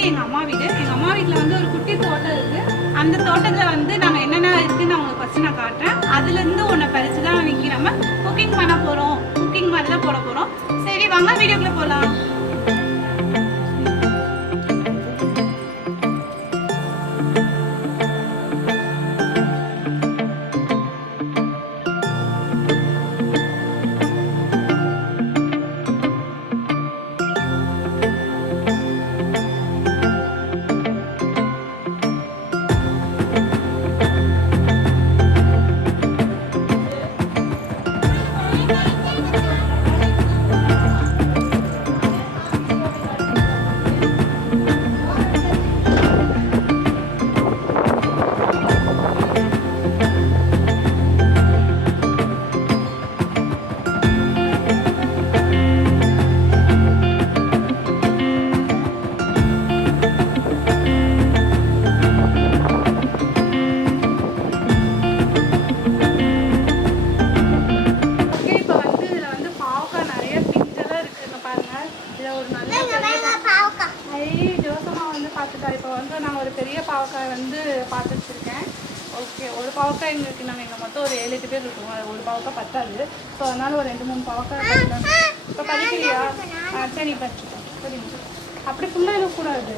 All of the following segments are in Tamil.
வந்து எங்கள் அம்மா வீடு. எங்கள் அம்மா வீட்டில் வந்து ஒரு குட்டி தோட்டம் இருக்குது. அந்த தோட்டத்தில் வந்து நாங்கள் என்னென்ன இருக்குதுன்னு நான் உங்களுக்கு ஃபஸ்ட்டு நான் காட்டுறேன். அதுலேருந்து ஒன்றை பறித்து தான் இன்றைக்கி நம்ம குக்கிங் பண்ண போகிறோம். குக்கிங் மாதிரி தான் போட போகிறோம். சரி வாங்க வீடியோக்குள்ளே போகலாம். இப்போ வந்து நான் ஒரு பெரிய பாவக்காய் வந்து பார்த்து வச்சுருக்கேன். ஓகே, ஒரு பாவக்காய் எங்களுக்கு நாங்கள் மொத்தம் ஒரு 7-8 பேர் இருக்கோம். அது ஒரு பாவக்காய் பத்தாது. ஸோ அதனால் ஒரு 2-3 பாவக்காய் பறிக்கலாம். இப்போ பறிக்கிறியா? சரி பறிச்சுக்கோ. சரிங்க, அப்படி ஃபுல்லாக இருக்கக்கூடாது.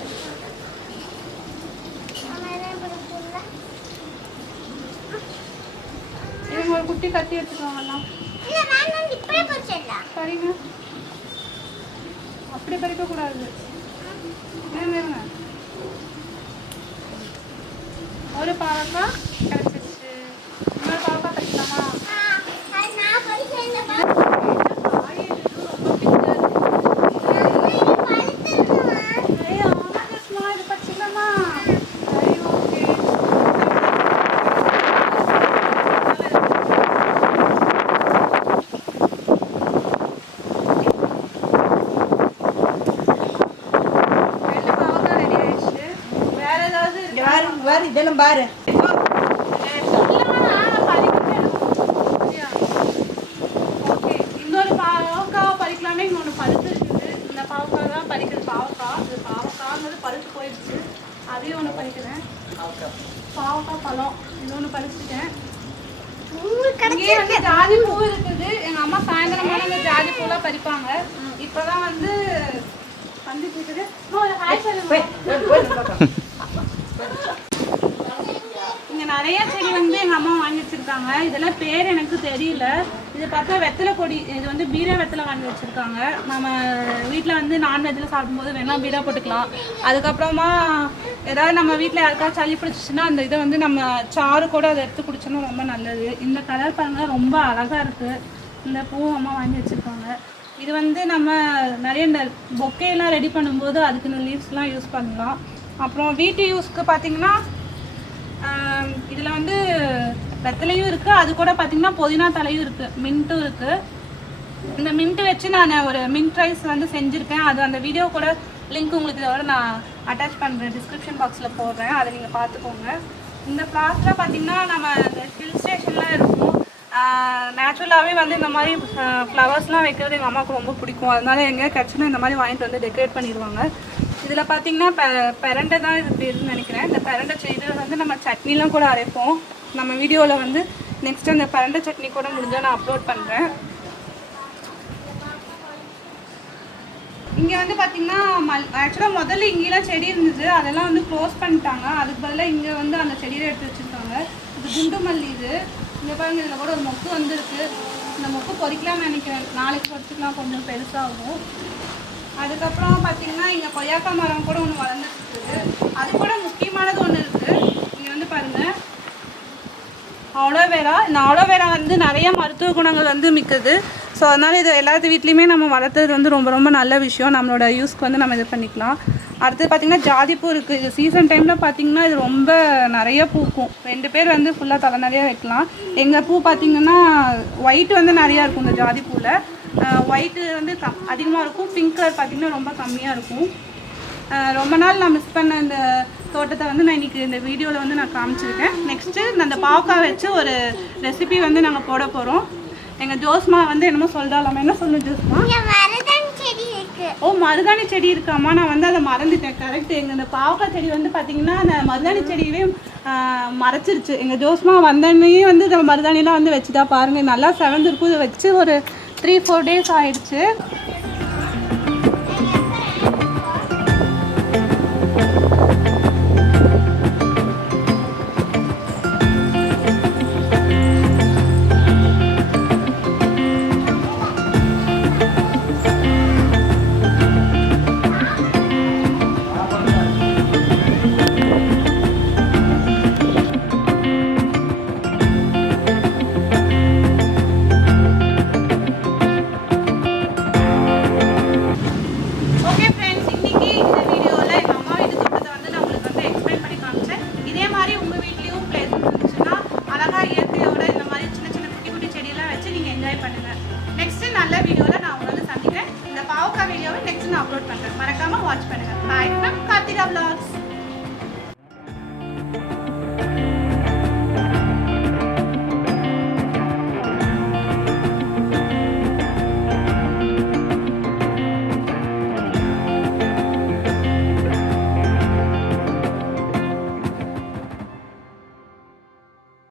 இவங்க ஒரு குட்டி கட்டி எடுத்துக்கோங்கலாம். சரிங்க, அப்படி பறிக்கக்கூடாது. ஏங்க ஒரு பாவக்காய் கிடைச்சிச்சு. இன்னொரு பாவக்காய் பறிக்கலாமா? இதெல்லாம் பாரு. இன்னொரு பாவக்காய் பறிக்கலாமே. இன்னொன்று பருத்து இருக்குது. இந்த பாவக்காய் தான் பறிக்கிறது. பாவக்காய் இது பாவக்காய்ங்கிறது பருத்து போயிடுச்சு. அதையும் ஒன்று பறிக்கிறேன். பாவக்காய் பழம் இன்னொன்று பறிச்சுட்டேன். இங்கே வந்து ஜாதி பூ இருக்குது. எங்கள் அம்மா சாயந்தரமான அந்த ஜாதி பூலாம் பறிப்பாங்க. இப்போதான் வந்து வந்துட்டு இருக்குது. இங்கே நிறைய செடி வந்து எங்கள் அம்மா வாங்கி வச்சுருக்காங்க. இதெல்லாம் பேர் எனக்கு தெரியல. இது பார்த்தா வெத்தலை கொடி. இது வந்து பீரா வெத்தலை வாங்கி வச்சுருக்காங்க. நம்ம வீட்டில் வந்து நான்வெஜ்ஜில் சாப்பிடும்போது வேணால் பீரா போட்டுக்கலாம். அதுக்கப்புறமா ஏதாவது நம்ம வீட்டில் யாருக்காவது சளி பிடிச்சிச்சின்னா அந்த இதை வந்து நம்ம சாறு கூட அதை எடுத்து குடிச்சோன்னா ரொம்ப நல்லது. இந்த கலர் பாருங்க, ரொம்ப அழகாக இருக்குது. இந்த பூ அம்மா வாங்கி வச்சுருக்காங்க. இது வந்து நம்ம நிறைய இந்த பொக்கேலாம் ரெடி பண்ணும்போது அதுக்கு இந்த லீவ்ஸ்லாம் யூஸ் பண்ணலாம். அப்புறம் வீட்டு யூஸ்க்கு பார்த்திங்கன்னா இதில் வந்து வெத்தலையும் இருக்குது. அது கூட பார்த்திங்கன்னா புதினா தலையும் இருக்குது, மின்ட்டும் இருக்குது. இந்த மின்ட்டு வச்சு நான் ஒரு மின்ட் ரைஸ் வந்து செஞ்சுருக்கேன். அது அந்த வீடியோ கூட லிங்க் உங்களுக்கு இதோட நான் அட்டாச் பண்ணுறேன், டிஸ்கிரிப்ஷன் பாக்ஸில் போடுறேன். அதை நீங்கள் பார்த்துக்கோங்க. இந்த ஃப்ளாஸ்கில் பார்த்திங்கன்னா நம்ம இந்த ஹில் ஸ்டேஷன்லாம் இருக்கும். நேச்சுரலாகவே வந்து இந்த மாதிரி ஃப்ளவர்ஸ்லாம் வைக்கிறது எங்கள் அம்மாவுக்கு ரொம்ப பிடிக்கும். அதனால எங்கேயா கிடச்சுன்னா இந்த மாதிரி வாங்கிட்டு வந்து டெக்கரேட் பண்ணிடுவாங்க. இதில் பார்த்திங்கன்னா பெரண்டை தான் இது பேருன்னு நினைக்கிறேன். இந்த பெரண்டை இதில் வந்து நம்ம சட்னிலாம் கூட அரைப்போம். நம்ம வீடியோவில் வந்து நெக்ஸ்ட்டு அந்த பெரண்டை சட்னி கூட முடிஞ்சால் நான் அப்லோட் பண்ணுறேன். இங்கே வந்து பார்த்திங்கன்னா ஆக்சுவலாக முதல்ல இங்கேலாம் செடி இருந்தது. அதெல்லாம் வந்து க்ளோஸ் பண்ணிட்டாங்க. அதுக்கு பதிலாக இங்கே வந்து அந்த செடியை எடுத்து வச்சுருக்காங்க. இது குண்டு மல்லி. இது இங்கே பாருங்கள், இதில் கூட ஒரு மொக்கு வந்துருக்கு. இந்த மொக்கு பொறிக்கலாம்னு நினைக்கிறேன். நாளைக்கு பொறிச்சிக்கலாம், கொஞ்சம் பெருசாகும். அதுக்கப்புறம் பார்த்திங்கன்னா இங்கே கொய்யாக்காய் மரம் கூட ஒன்று வளர்ந்துருக்கு. அது கூட முக்கியமானது ஒன்று இருக்குது. இங்கே வந்து பாருங்கள், ஆலோவேரா. இந்த ஆலோவேரா வந்து நிறைய மருத்துவ குணங்கள் வந்து மிக்குது. ஸோ அதனால் இது எல்லாத்து வீட்லேயுமே நம்ம வளர்த்துறது வந்து ரொம்ப ரொம்ப நல்ல விஷயம். நம்மளோட யூஸ்க்கு வந்து நம்ம இது பண்ணிக்கலாம். அடுத்து பார்த்திங்கன்னா ஜாதிப்பூ இருக்குது. இது சீசன் டைமில் பார்த்திங்கன்னா இது ரொம்ப நிறைய பூக்கும். 2 பேர் வந்து ஃபுல்லாக தலை நிறையா வைக்கலாம். எங்கள் பூ பார்த்திங்கன்னா ஒயிட் வந்து நிறையா இருக்கும். இந்த ஜாதிப்பூவில் ஒயிட்டு வந்து அதிகமாக இருக்கும். பிங்க் கலர் பார்த்திங்கன்னா ரொம்ப கம்மியாக இருக்கும். ரொம்ப நாள் நான் மிஸ் பண்ண இந்த தோட்டத்தை வந்து நான் இன்றைக்கி இந்த வீடியோவில் வந்து நான் காமிச்சிருக்கேன். நெக்ஸ்ட்டு அந்த பாவக்காய் வச்சு ஒரு ரெசிபி வந்து நாங்கள் போட போகிறோம். எங்கள் ஜோஸ்மா வந்து என்னமோ சொல்கிறாலாமா? என்ன சொல்லு ஜோஸ்மா? ஓ மருதாணி செடி இருக்காமா, நான் வந்து அதை மறந்துட்டேன். கரெக்ட், எங்கள் இந்த பாவக்காய் செடி வந்து பார்த்தீங்கன்னா அந்த மருதாணி செடியவே மறைச்சிருச்சு. எங்கள் ஜோஸ்மா வந்தோடனே வந்து இந்த மருதாணிலாம் வந்து வச்சுட்டா பாருங்கள், நல்லா செவந்திருக்கும். இதை வச்சு ஒரு 3-4 டேஸ் ஆயிடுச்சு. நெக்ஸ்ட் நல்ல வீடியோவில் நான் உங்களை சந்திக்கிறேன். இந்த பாவக்காய் வீடியோவை நெக்ஸ்ட் நான் அப்லோட் பண்ணுறேன். மறக்காமல் வாட்ச் பண்ணுங்கள். பாய்.